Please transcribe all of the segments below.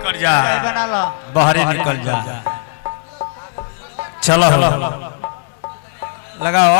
निकल जा बाहर निकल जा चलो लगाओ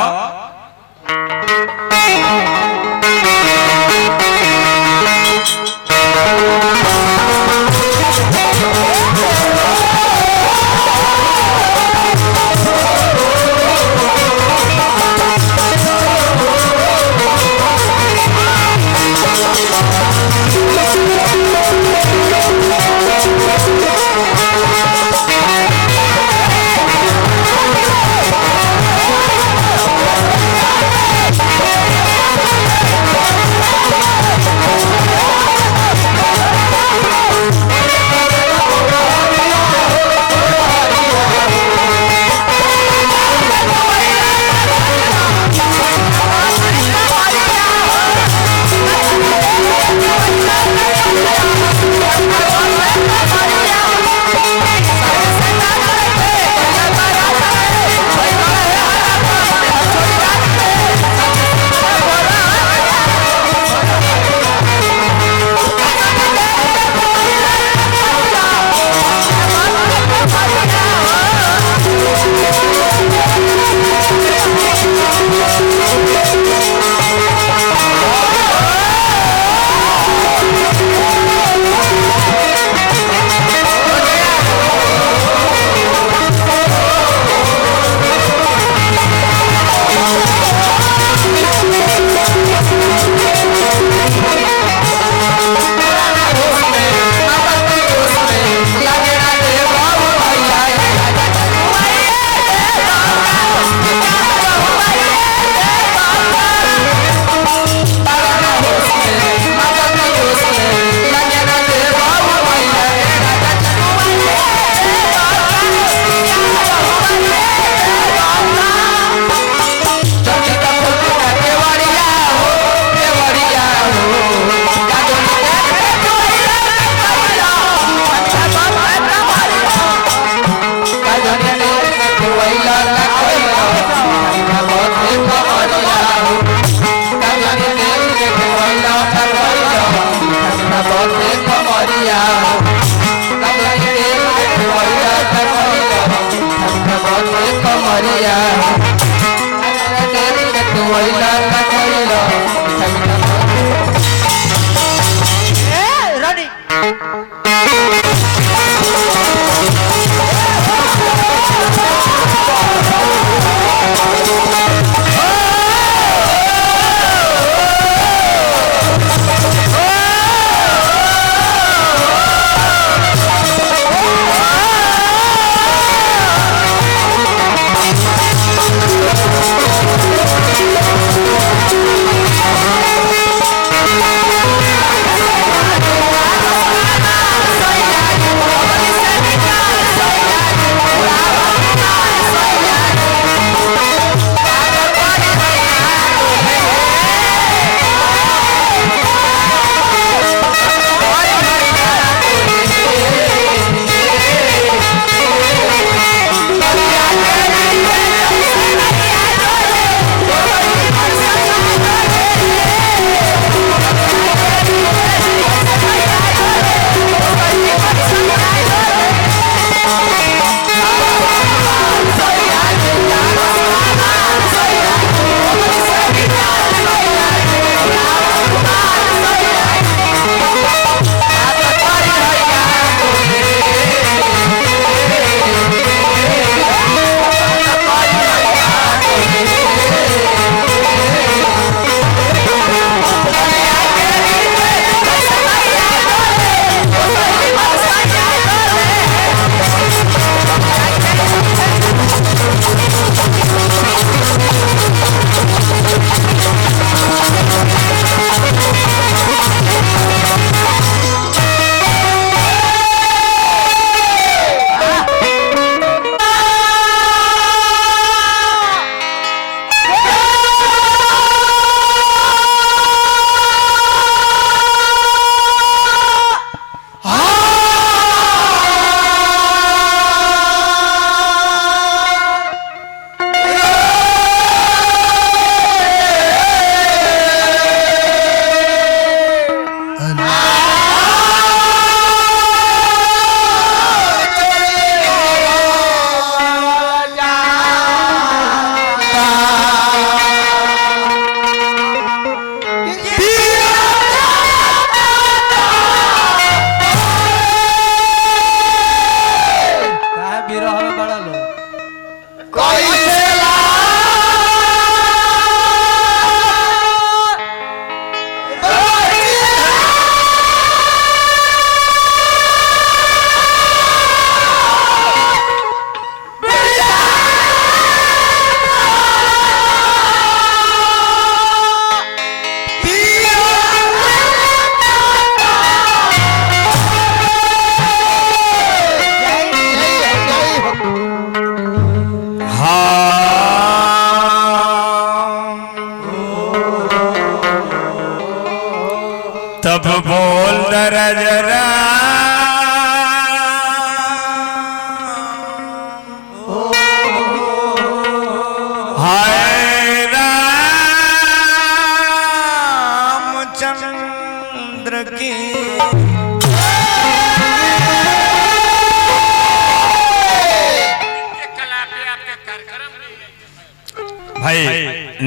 भाई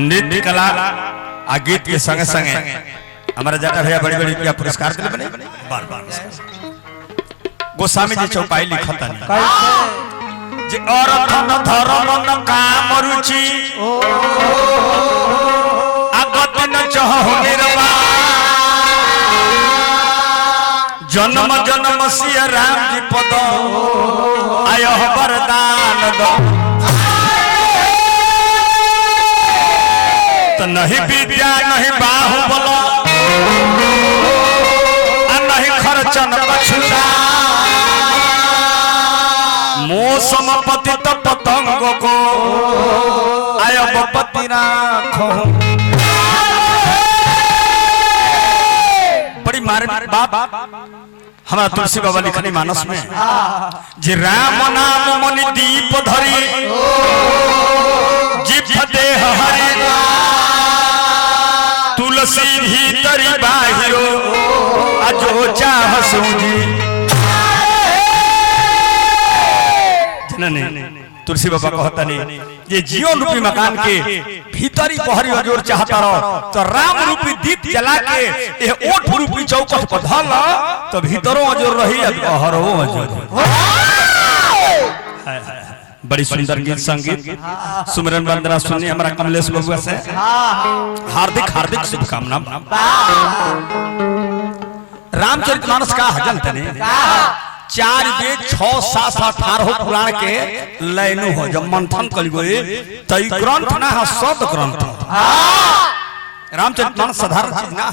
नृत्य कला आ गीत के संगे संगे हमारा जाटा भैया बड़ी बड़ी क्या पुरस्कार दिले बने बार बार गोस्वामी जी चौपाई लिखता नहीं जे अर्थ न धर्म न काम रुचि आगत न चह निर्वा जन्म जन्म सिया राम जी पद आय वरदान दो तो नहीं विद्या नहीं बाहुबल नहीं खर्चन पछुता मौसम पतित पतंग को आय बपति राखो बड़ी मारे बाप हमारा तुलसी बाबा लिखनी मानस में जे राम नाम मनि दीप धरी जीव देह हरि तुलसी भीतरी बाहिरो अजो चाह सूजी जनने तुलसी बाबा कहता नहीं ये जीवन रूपी मकान के भीतरी पहरी अजोर चाहता रहो तो राम रूपी दीप जला के ये ओठ रूपी चौकट पर धल तो भीतरों अजोर रही अहरो अजोर बड़ी सुंदर गीत संगीत सुमिरन वंदना सुनिए हमारा कमलेश बबुआ से हार्दिक हार्दिक शुभकामना रामचरितमानस का हजन तने 4 वेद 6 7 18 पुराण के लाइनु हो जब मंथन कल गए तो ई ग्रंथ ना है सद ग्रंथ रामचरितमानस साधारण चीज ना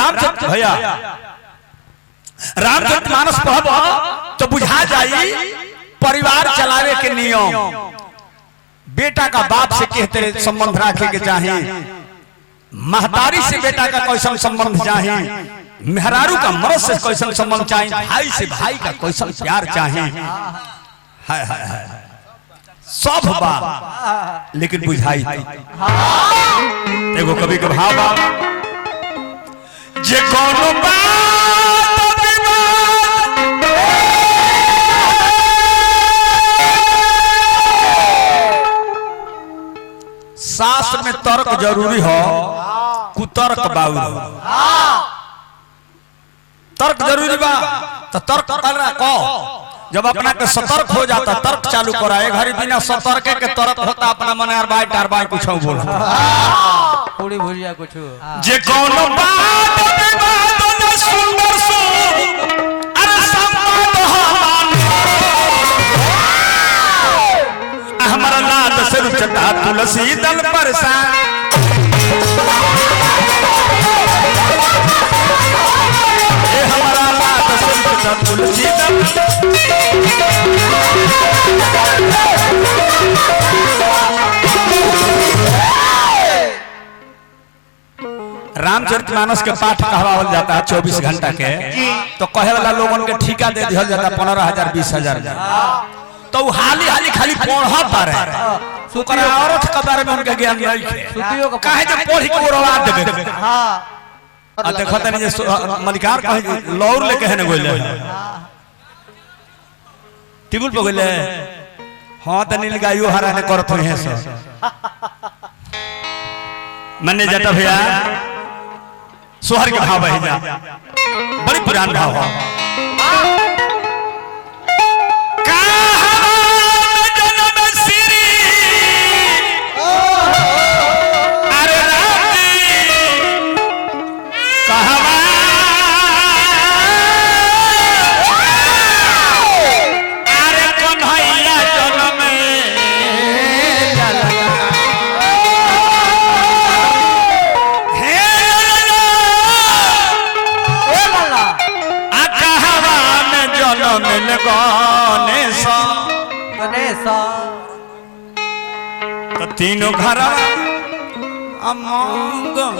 रामचरित भैया रामचरितमानस पढ़ब तो बुझा जाई परिवार चलावे के नियम बेटा का बाप से कहते संबंध रखे के चाहिए महतारी से बेटा का कैसन संबंध चाहिए मेहरारू का मर्द से कैसन संबंध चाहिए भाई से भाई का कैसन प्यार चाहिए हाय हाय हाय सब बात लेकिन बुझाई एगो कभी के भाव जे कोनो शास्त्र में तर्क जरूरी हो कुतर्क बाबू तर्क जरूरी बा तो तर्क कर रहा को जब अपना के सतर्क हो जाता तर्क चालू करा एक घड़ी बिना सतर्क के तर्क होता अपना मन यार बाई कुछ बोल पूरी भुजिया कुछ जे कोनो बात विवाद न सुंदर सो अरे संवाद हमारा लाद से रुचता तुलसी दल परसा हमारा लाद से रुचता तुलसी दल रामचरितमानस के पाठ कहवावल जाता है 24 घंटा के तो कहे वाला लोगन के ठिका दे दिया जाता 15,000 20,000 तो हाली हाली खाली पढ़ा पारे सुकरा औरत के बारे में उनके ज्ञान नहीं है काहे जे पढ़ी के ओरवा देबे हां आ देखो तनी जे मलिकार कहे लौर लेके है ने गोले टेबल पे गोले हां त नील गायो हरा ने करत है सो मन्ने जाता भैया सोहर के भाव है जा बड़ी पुरान भाव है तो तीनों घर अमंगल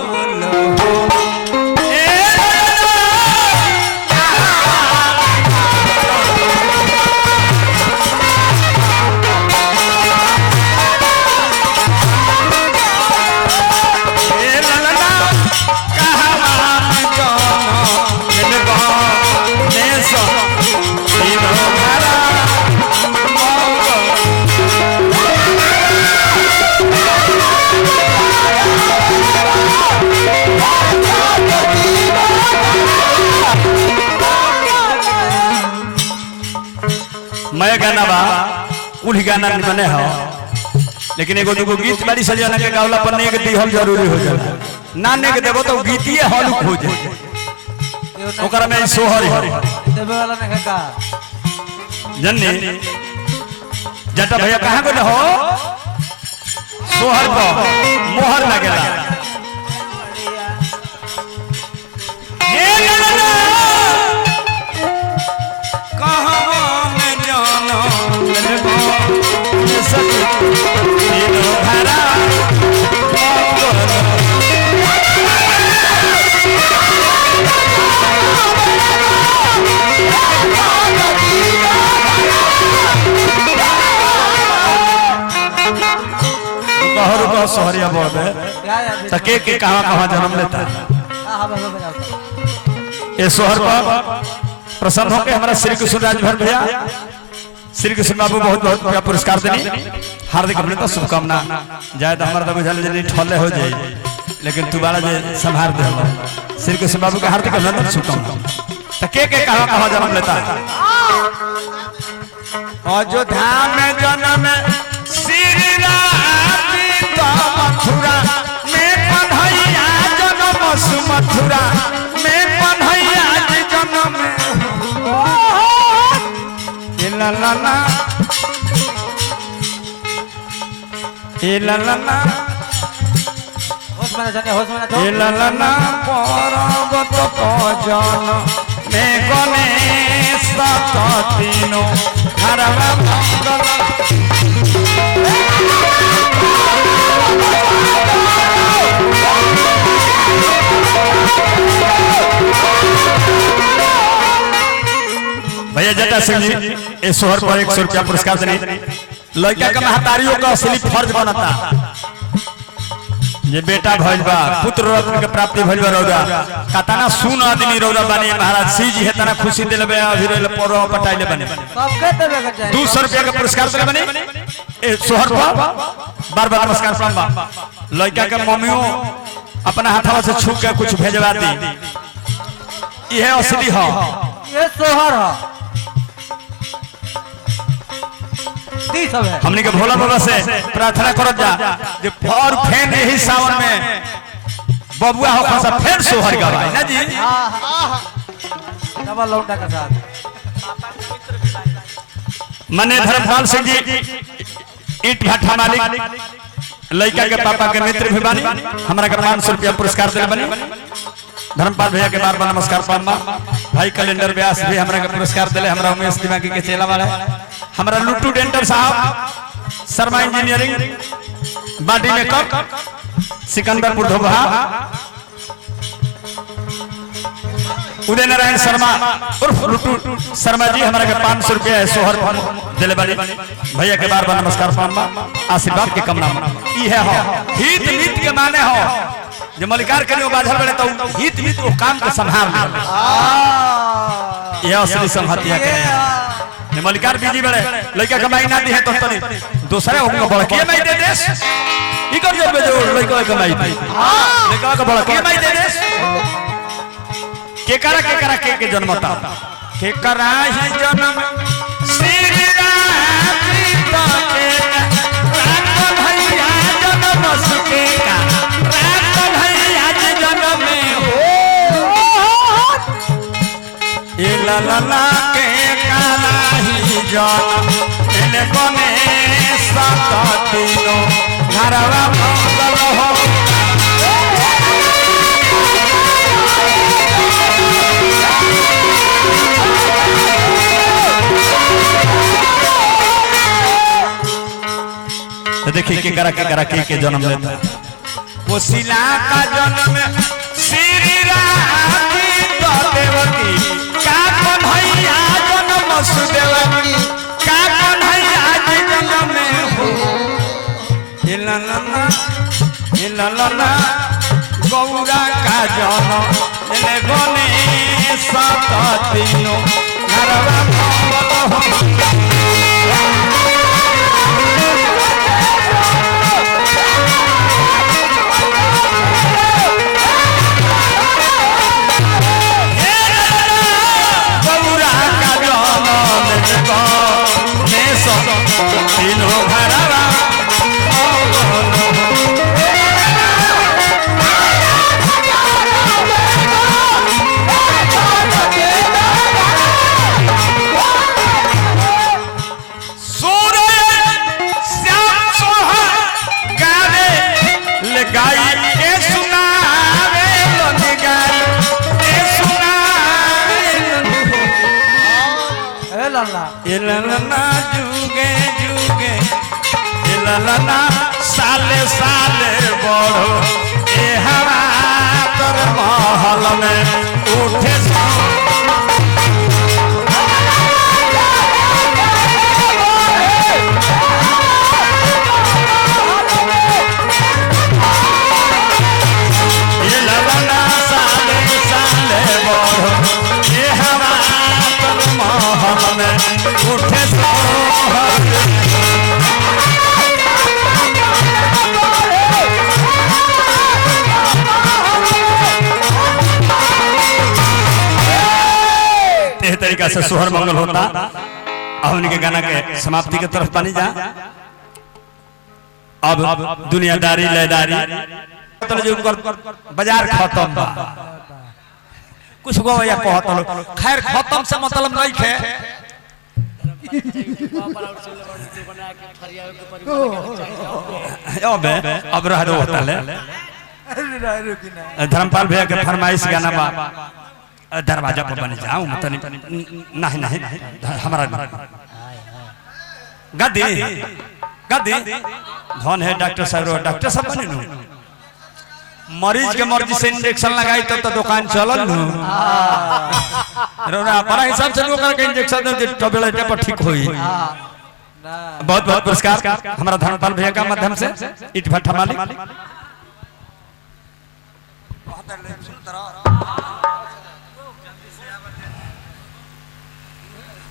मैं गाना बा कुल गाना बने हो लेकिन एगो दुगो गीत बारी सजाना के गावला पर नेक दिहल जरूरी हो जाला ना नेक देबो तो गीतिए हल हो जाए ओकरा में सोहर देबे वाला ने का जन्नी जटा भैया कहां गए हो सोहर को मोहर लगेला हे गलना कहां में जानो सच तीनों धारा कहर सोहरिया बोलबे तके के कहां जन्म लेता है ये सोहर पर प्रसन्न होकर हमारा श्री कृष्ण राजभर भैया श्री कृष्ण बाबू बहुत बहुत पुरस्कार देनी हार्दिक अभिनंदन शुभकामना जाए तो हमारा तो बुझल जनी ठल्ले हो जाए लेकिन तू बाला जे संभार दे श्री कृष्ण बाबू के हार्दिक अभिनंदन शुभकामना तके के कहां जन्म लेता है अयोध्या में जन्म श्री राम मथुरा में कन्हैया जन्म सुमथुरा में कन्हैया जन्म इललना इललना होश में जाने इललना पर्वत पजन में गणेश तीनों हरवा मंगल भैया जटा सिंह जी इस सोहर पर 100 रुपया पुरस्कार देनी लड़का के महतारियों का असली फर्ज बनता ये बेटा भइल बा पुत्र रत्न के प्राप्ति भइल बा रौदा कतना सुन आदमी रौदा बने महाराज सिंह जी हेतना खुशी देले बे अभी रहले परो पटाइले बने सबके देबे के चाहिए 200 रुपया का पुरस्कार देले बने ए सोहर पर बार-बार नमस्कार प्रणाम बा लड़का के मम्मियों अपना हाथवा से छू के कुछ भेजवा दी ये असली है ये सोहर है दी सब है हमने के भोला बाबा से प्रार्थना करत जा जे फर फेन यही सावन में बबुआ हो खसा फेर सोहर गवाई ना जी डबल लौटा के साथ मने धर्मपाल सिंह जी ईट भाटा मालिक लड़का के पापा के मित्र भी बानी हमरा के 500 रुपया पुरस्कार देले बनी धर्मपाल भैया के बार-बार नमस्कार पामा भाई कैलेंडर व्यास भी हमरा के पुरस्कार देले हमरा उमेश दिमागी के चेला वाला हमरा लुट्टू डेंटर साहब शर्मा इंजीनियरिंग बाटी में कप सिकंदरपुर धोबा उदय नारायण शर्मा उर्फ लुट्टू शर्मा जी हमरा के 500 रुपया सोहर दिले बानी भैया के बार-बार नमस्कार पामा आशीर्वाद के कामना ई है हो हित मीत के माने हो जे मलिकार करियो बाधल बड़े तो हित मीत वो काम के संभाल ये असली संहतिया के ने मलिकार बीजी बड़े लड़का कमाई ना दी है तो तनी दूसरे होगा बड़ा के माई दे देस ई कर जो जो लड़का कमाई दी लड़का का बड़ा के माई दे देस के करा के जन्मता के करा ही जन्म श्री राम सीता के राम भैया जन्म सुके का राम भैया जन्म में हो ए ललना के काला ही जन्म इन बने सात तीनों घरवा मंगल हो तो देखिए के करा के जन्म लेता वो शिला का जन्म श्री राम देवकी का कन्हैया जन्म सुदेवकी का कन्हैया जन्म में हो इललना गौरा का जन्म इने बने सात तीनों घरवा मंगल हो ललना जुगे जुगे ललना साले साले बढ़ो ए हवा तर महल में उठे ललना साले साले बढ़ो ए हवा तर महल में उठे तरीका से सोहर मंगल होता। अब उनके गाना के समाप्ति के तरफ बनी जा। अब दुनियादारी लयदारी बाजार खत्म बा कुछ गो या कहत खैर खत्म से मतलब नहीं खे अब रह दो होता है धर्मपाल भैया के फरमाइश गाना बा दरवाजा पर बन जाऊं नहीं नहीं हमारा गद्दी गद्दी धन है डॉक्टर साहब बने नु मरीज के मर्जी से इंजेक्शन लगाई तब तो दुकान चलल नु रोना बड़ा हिसाब से लोग के इंजेक्शन दे टैबलेट पर ठीक होई बहुत बहुत पुरस्कार हमारा धर्मपाल भैया का माध्यम से ईट भट्टा मालिक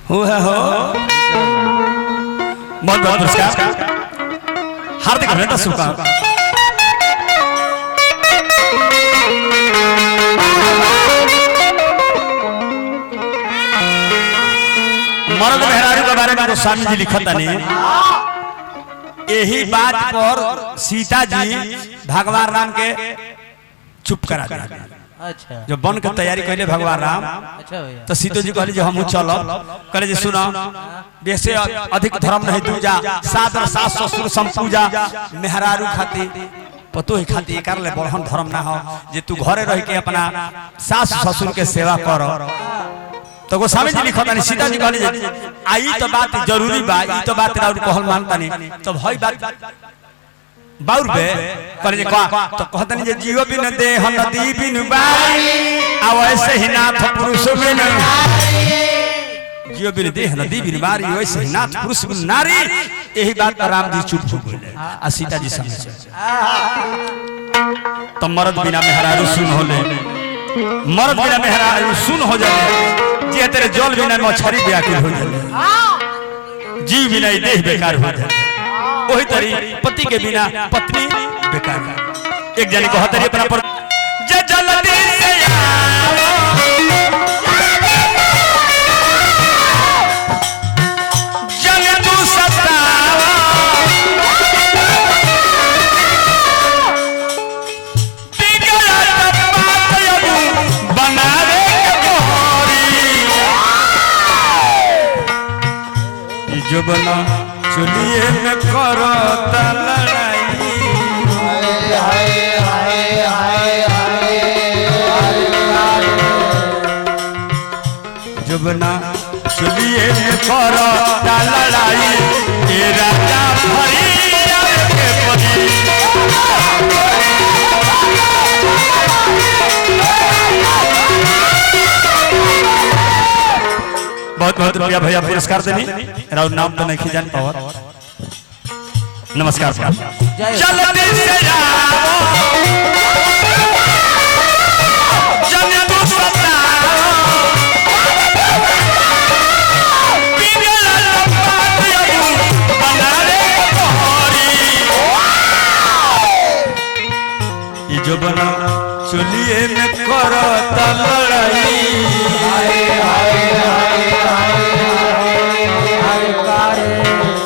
हो बहुत बहुत पुरस्कार हार्दिक अभिनंदन शुभकामना मर्द मेहरारू के बारे में गोस्वामी जी लिखत नहीं यही बात पर सीता जी भगवान राम के चुप करा दिया अच्छा जो बन के तैयारी कैले भगवान राम अच्छा भैया तो सीतो जी कहले जो हम चलब कहले जी सुना वैसे अधिक धर्म नहीं दूजा सात और सास ससुर संपूजा मेहरारू खाती पतो ही खाती कर ले बड़हन धर्म ना हो जे तू घरे रह के अपना सास ससुर के सेवा कर तो गोस्वामी जी लिखता नहीं सीता जी कहले आई तो बात जरूरी बा ई तो बात राउर कहल मानता नहीं तो भाई बात बाउर बे करे जे का तो कहता नहीं जे जीव बिन देह नदी बिन बारी आ वैसे ही नाथ पुरुष बिन जीव बिन देह नदी बिन बारी वैसे ही नाथ पुरुष बिन नारी यही बात पर राम जी चुप चुप बोले आ सीता जी समझ तो मर्द बिना मेहरारू सुन होले मर्द बिना मेहरारू सुन हो जाए जे तेरे जल बिना मछरी व्याकुल हो जाए जीव बिना देह बेकार हो जाए वही तरी पति के बिना पत्नी बेकार एक जनी को हतरी अपना पर जे जल्दी से आओ जल तू सताओ बिगड़ा बात अब बनावे मोहरी जो बना चलिए में करो लड़ाई जब ना चलिए में करो लड़ाई ये राजा भरी के पति बहुत बहुत रुपया भैया पुरस्कार देनी राउर नाम तो नहीं जान पावर नमस्कार जल्दी से आओ जन तू सताओ बिगड़ा बात अब बनावे मोहरी ये जो बना चलिए में करो लड़ाई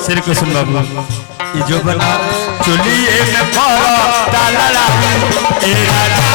श्री कृष्ण बाबू जो बना चलिए में करो ताला ए राजा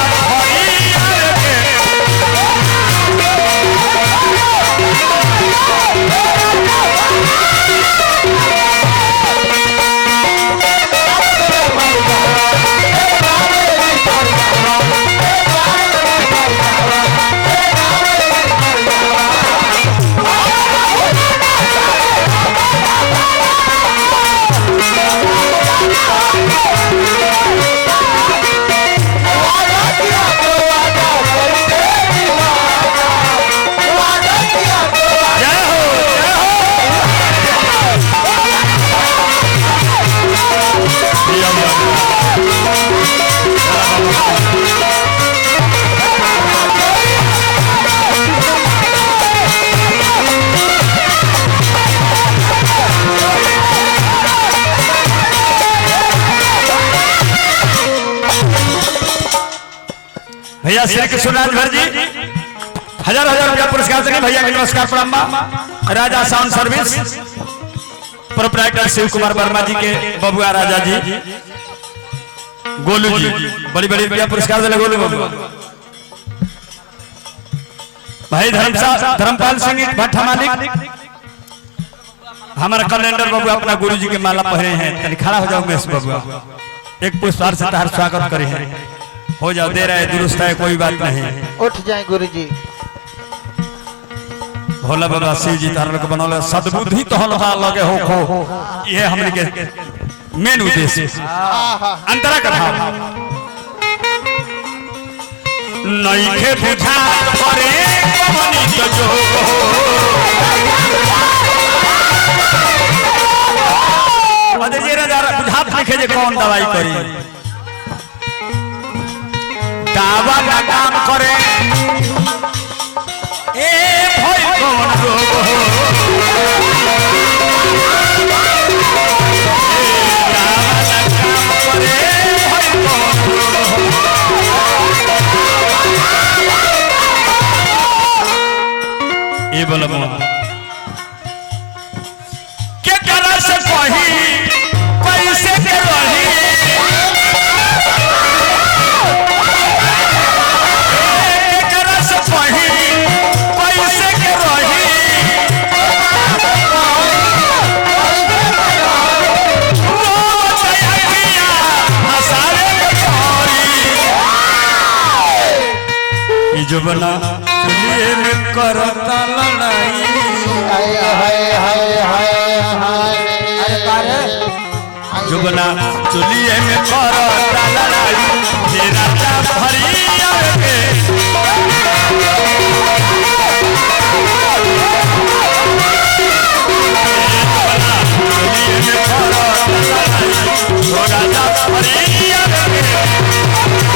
भैया श्री कृष्णराज भर जी 1000 रुपया पुरस्कार देंगे भैया के नमस्कार प्रणाम। Raja sound service proprietor Shiv Kumar Verma ji के बबुआ राजा जी गोलू जी बड़ी बड़ी रुपया पुरस्कार देने गोलू बाबू। भाई धर्मपाल सिंह भट्ट मालिक हमारा कैलेंडर बाबू अपना गुरु जी के माला पहने हैं। तनी खड़ा हो जाओ मेस बाबू एक पुष्पार से तार स्वागत करे हैं। हो जाओ दे रहे दुरुस्त है कोई बात नहीं। उठ जाए गुरु जी। भोला बाबा शिव जी तार लोग बनौले सद्बुद्धि तो लगे हो ये हमने के मेन उद्देश्य अंतरा कथा नहीं के बुझा करे कवनी तो जो अदे राजा बुझात लिखे जे कौन दवाई करी दावा का काम करे ए भय कौन रोग हो दावा का काम करे भय कौन रोग हो ए बोलबो के करा से कही कैसे के रही के करा से कही कैसे के रही वो तैयारियां हसारे छोरी ई जो बना चलिए में करता लड़ाई हाय हाय हाय हाय हाय अरे पारे जुगना चुलिए में करता लड़ाई तेरा ता भरिया के चुलिए में करता लड़ाई तेरा ता भरिया के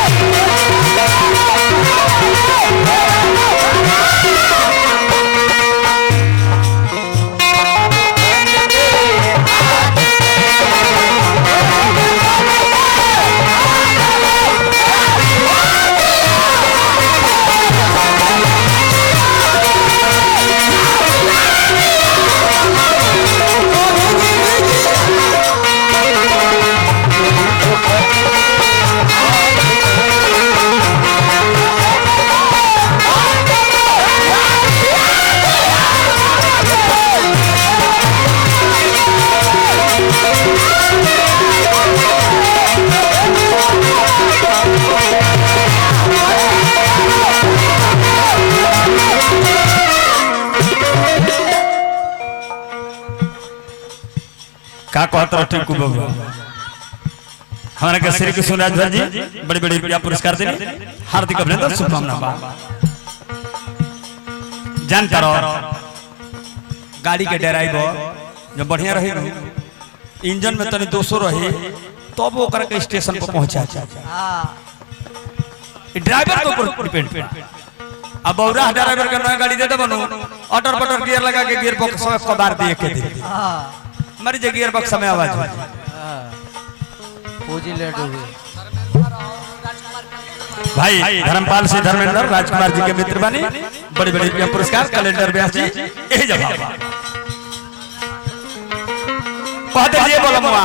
का कहत रहे टिंकू बाबू हमारा के श्री कृष्णराज भर जी बड़ी बड़ी रुपया पुरस्कार देने हार्दिक अभिनंदन शुभकामना बा। जानता रहो गाड़ी के ड्राइवर जब बढ़िया रही इंजन में तनी 200 रही तब वो के स्टेशन पर पहुंचा हां ड्राइवर के ऊपर डिपेंड। अब बौरा ड्राइवर के नया गाड़ी दे दे बनू अटर पटर गियर लगा के गियर बॉक्स सब कबार दिए के दे हां मर जे गियर बॉक्स में आवाज पूजी लेट हो गई। भाई धर्मपाल से धर्मेंद्र राजकुमार जी के मित्र बने बड़ी बड़ी पुरस्कार कैलेंडर व्यास जी यही जवाब कहते ये बोलमुआ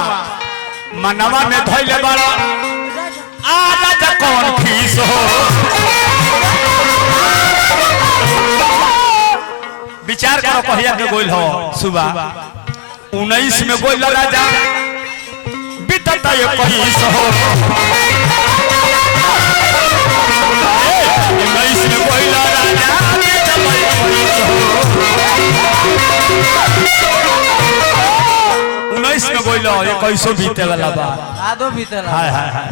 मनवा में धइले बड़ा आजा जा कौन खीस हो विचार करो कहिया के गोइल हो सुबह 19 में गोइल राजा बीतता ये 21 हो 19 में गोइल राजा बीतता ये 21 हो 19 में गोइल ये 21 बीते वाला बा आदो बीतेला हाय हाय हाय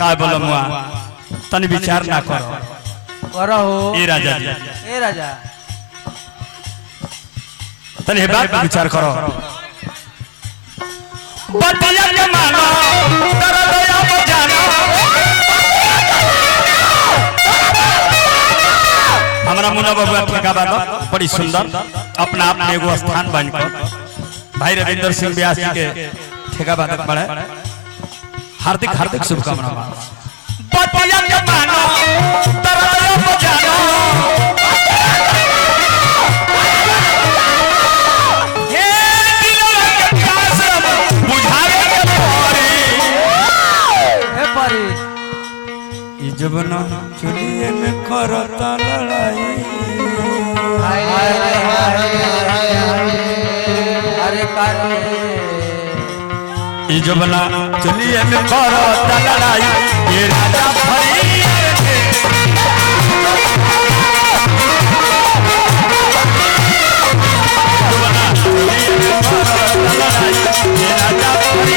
का बोलो मुआ तनी विचार ना करो करो ए राजा जी ए राजा तनी बात पे विचार करो बतिया के मानो दर्द या बजाना हमारा मुन्ना बाबू ठेका बात बड़ी सुंदर अपना आप में एगो स्थान बन कर भाई रविंदर सिंह व्यास जी के ठेका बात पड़े हार्दिक हार्दिक शुभकामनाएं बतिया के मानो जानो हे दिलवा के कासम बुझावे के परी हे परी ई जबना चुलिए में करता लड़ाई हाय हाय हाय हाय अरे कारे ई जबना चुलिए में करता लड़ाई ये राजा भरी जबना चुलिए में करता लड़ाई ये राजा भरी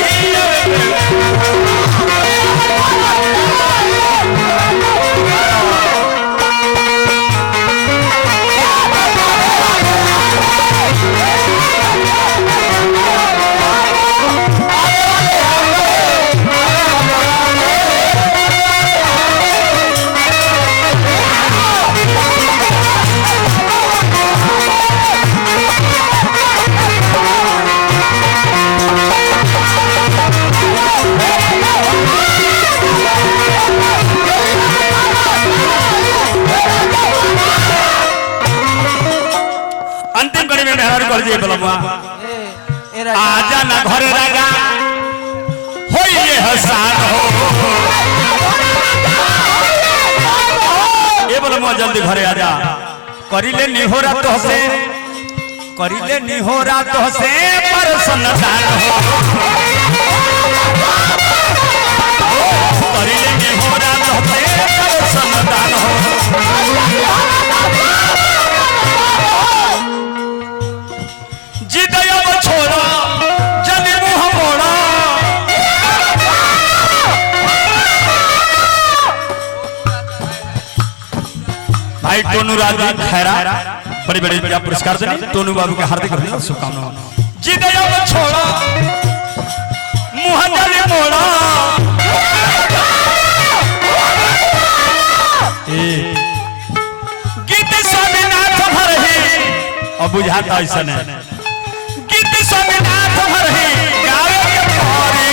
अंतिम कड़ी में मेहरारू कर दिए बलमुआ ए राजा आजा ना घरे राजा हो ये हसान हो ए बलमुआ जल्दी घरे आजा करिले निहोरा तो से करिले निहोरा तो से परसन दान हो करिले निहोरा तो से परसन दान हो जिदयब छोड़ा जनी मुँह मोड़ा भाई टोनू राजा खैरा बड़ी बड़ी पुरस्कार से टोनू बाबू के हार्दिक अभिनंदन शुभकामनाएं जिदयब छोड़ा मुँह जनी मोड़ा गीत स्वामीनाथ भरही अब बुझाता ऐसा नहीं गीत स्वामीनाथ भरही गावे के परी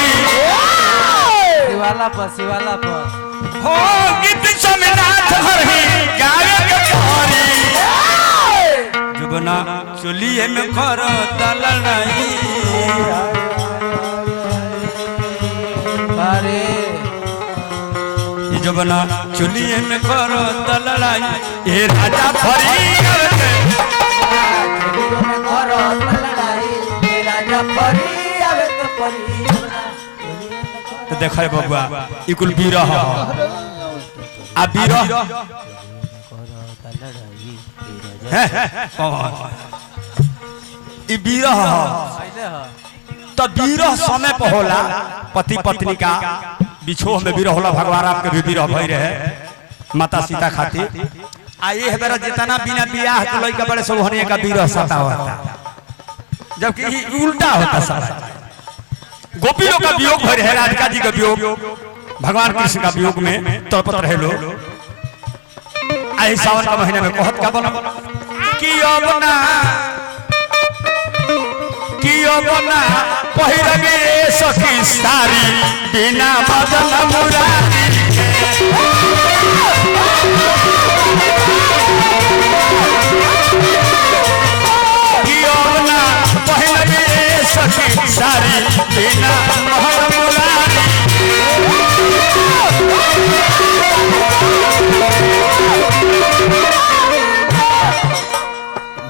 शिवाला पर हो गीत स्वामीनाथ भरही गावे के परी जुबना चुलिए में करो तलड़ाई अरे ये जुबना चुलिए में करो तलड़ाई ये राजा भरी तो देखो बबुआ ई कुल बीरह आ बीरह ई बीरह तो बीरह समय पर होला पति पत्नी का बिछोह में बीरह होला भगवान आपके भी बीरह भई रहे माता सीता खातिर आ ये बेरा जितना बिना बियाह के लइका बड़े सब होने का बीरह सता होता जबकि उल्टा होता सब गोपियों का वियोग भर है राधिका जी का वियोग भगवान कृष्ण का वियोग में तड़पत रहे लोग आई सावन का महीने में कहत का बोला कि अब ना पहिरगे सखी सारी बिना मदन मुरारी कि अब ना पहिरगे सखी सारी बिना मदन मुरारी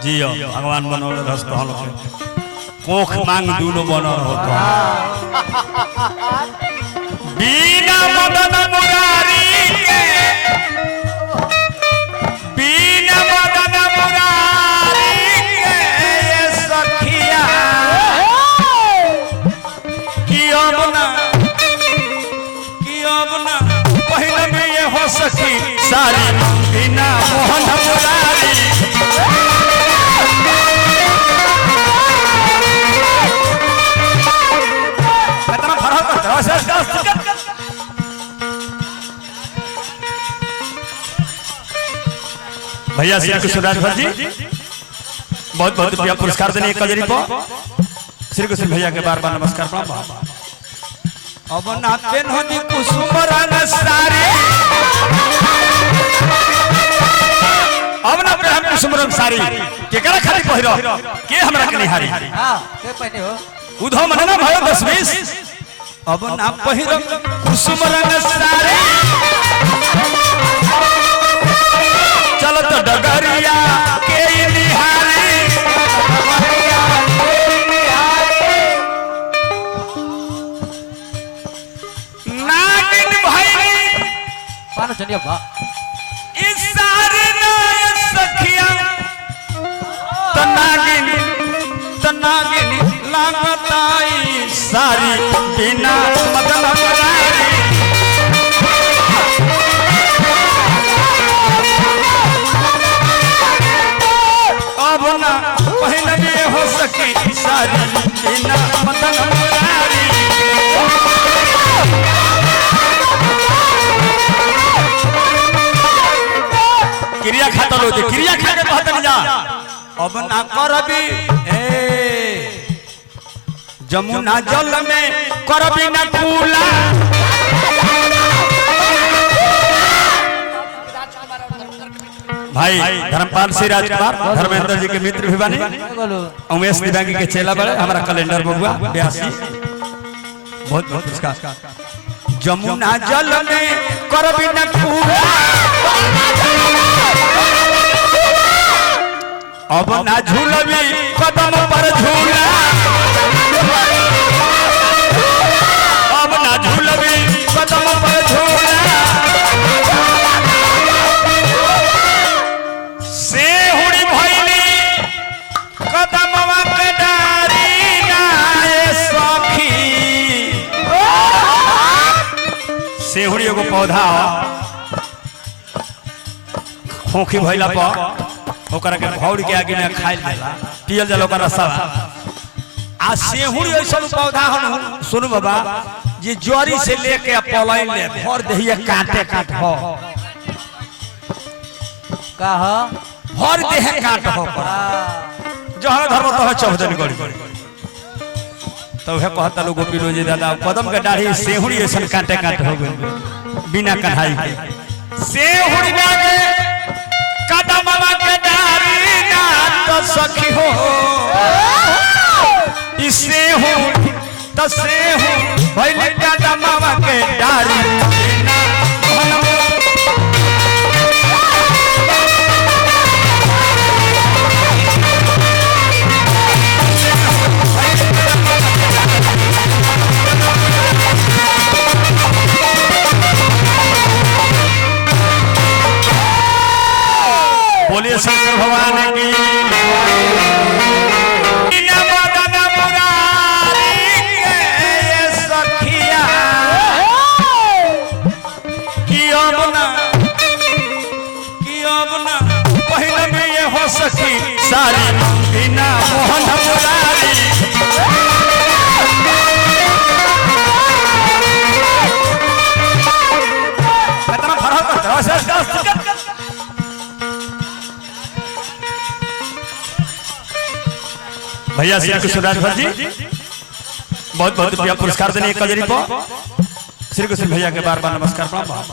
जियो भगवान बनौले रस कहल कोख मांग दूनो बनल होता बिना मदन मुरारी के बिना मदन मुरारी के ये सखिया कि अब ना पहले में ये हो सखी सारी बिना मोहन मुरारी भैया श्री कृष्ण राजभर जी बहुत बहुत रुपया पुरस्कार देने एक कजरी को श्री कृष्ण भैया के बार बार नमस्कार प्रणाम अब नाते नदी कुसुम रंग सारी अब ना पे हम कुसुमरंग साड़ी केकरा खाली पहिरो के हमरा के निहारी हां के पहने हो उधो मन ना भयो 10-20 अब ना पहिरो कुसुमरंग साड़ी चलो तो डगरिया के निहारी नागिन भाई पानो चलिए बा इस सारे नय सखिया तनागिन लागताई सारी बिना मदन मुरारी अब ना पहले हो सकी सारी बिना मदन मुरारी क्रिया खाता लो क्रिया खा के कहत नहीं जा अब ना करबी जमुना जल में करबी ना कूला भाई धर्मपाल सिंह राजकुमार धर्मेंद्र जी के मित्र भी बने उमेश दिव्यांगी के चेला बड़े हमारा कैलेंडर बबुआ 82 बहुत बहुत पुरस्कार जमुना जल में करबी ना कूला अब ना झूलबी कदम पर झूला अब ना झूलबी कदम पर झूला से हुड़ी भइली कदमवा के डारी ना सखी से हुड़ी एगो पौधा खोखी भइला पर ओकरा के भौड़ के आगे में खाइल जाला पियल जाला ओकरा रसा आ सेहुड़ी ऐसा पौधा हम सुन बाबा जे जड़ी से लेके पलाइन ले भर देहिए कांटे काट हो का ह भर देह काट हो जहां धर्म तो चौधन गड़ी तो है कहता लोग गोपीलो जी दादा कदम के दाढ़ी सेहुड़ी ऐसा कांटे काट हो गए बिना कढ़ाई के सेहुड़ी लागे कदमवा के डारी ना तो सखी हो इसे हो तो से हो भइल कदमवा के डारी ना बोलिए शंकर भगवान की सखिया कि अब ना पहले में ये हो सकी सारी बिना मोहन मुरारी कितना फर्क करता है भैया श्री कृष्ण राजभर जी बहुत बहुत रुपया पुरस्कार देने कजरी को श्री कृष्ण भैया के बार बार नमस्कार प्रणाम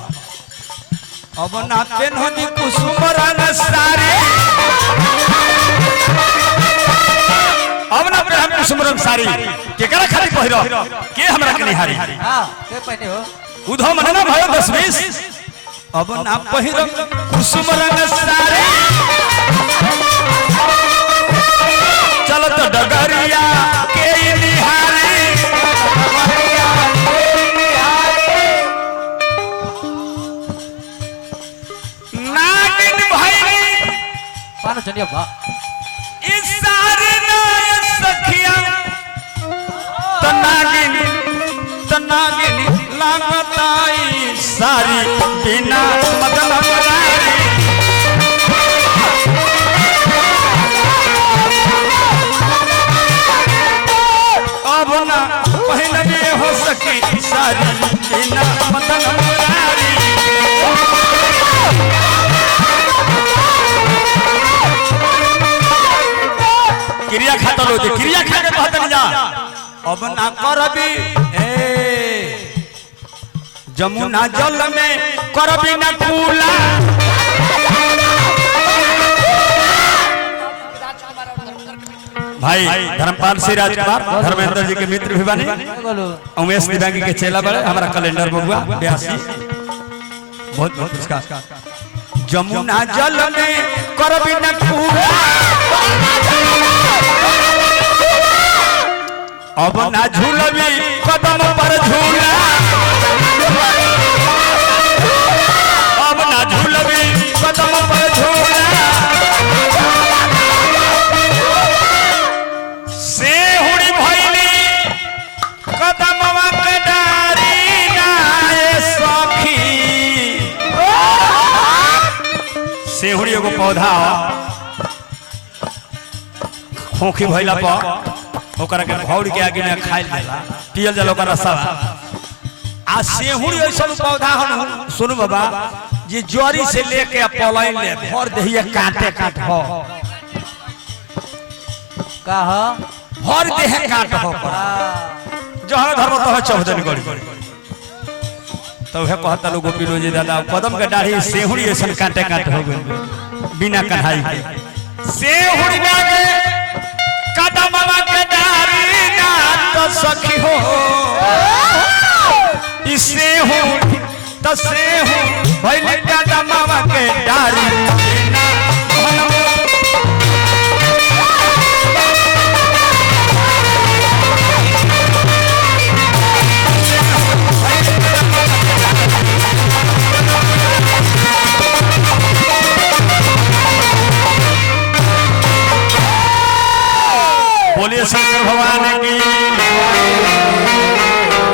अब नाते नदी कुसुमरंग साड़ी अब ना पे हम कुसुमरंग साड़ी केकरा खाली पहिरो के हमरा के निहारी हां के पहने हो उधो मन ना भयो 10-20 अब ना पहिरो कुसुमरंग साड़ी चलो तो डगरिया के निहारी नागिन भाई पानो चलिए बा इस सारे नय सखिया तनागिन लागताई सारी बिना मदन मुरारी अब ना पहले हो सकी सारी बिना मदन मुरारी क्रिया खाता लो क्रिया खा के कहत नहीं जा अब ना करबी जमुना जल में करबी ना कूला भाई धर्मपाल सिंह राजकुमार धर्मेंद्र जी के मित्र भी बने बोलो उमेश दिव्यांगी के चेला बड़े हमारा कैलेंडर बबुआ 82 बहुत बहुत पुरस्कार जमुना जल में करबी न खूबा अब ना झूलबी कदम पर झूला अब ना झूलबी कदम पर झूला से हुड़ी भइली कदमवा के डारी ना ए सखी से हुड़ी एगो पौधा खोखी भइला पर ओकरा के भौड़ के आगे में खाइल जाला पियल जाला ओकर रसा आ सेहुड़ी ऐसा पौधा हम सुनु बाबा जे जड़ी से लेके पलाइन ले भर देहिए कांटे काट हो का ह भर देह काट हो जहां धर्म तो चौधन गड़ी तो है कहता लोग गोपीलो जी दादा कदम के दाढ़ी सेहुड़ी ऐसा कांटे काट हो गए बिना कढ़ाई के सेहुड़ी लागे कदमवा के डारी ना तो सखी हो इसे हो तसे हो भइल कदमवा के डारी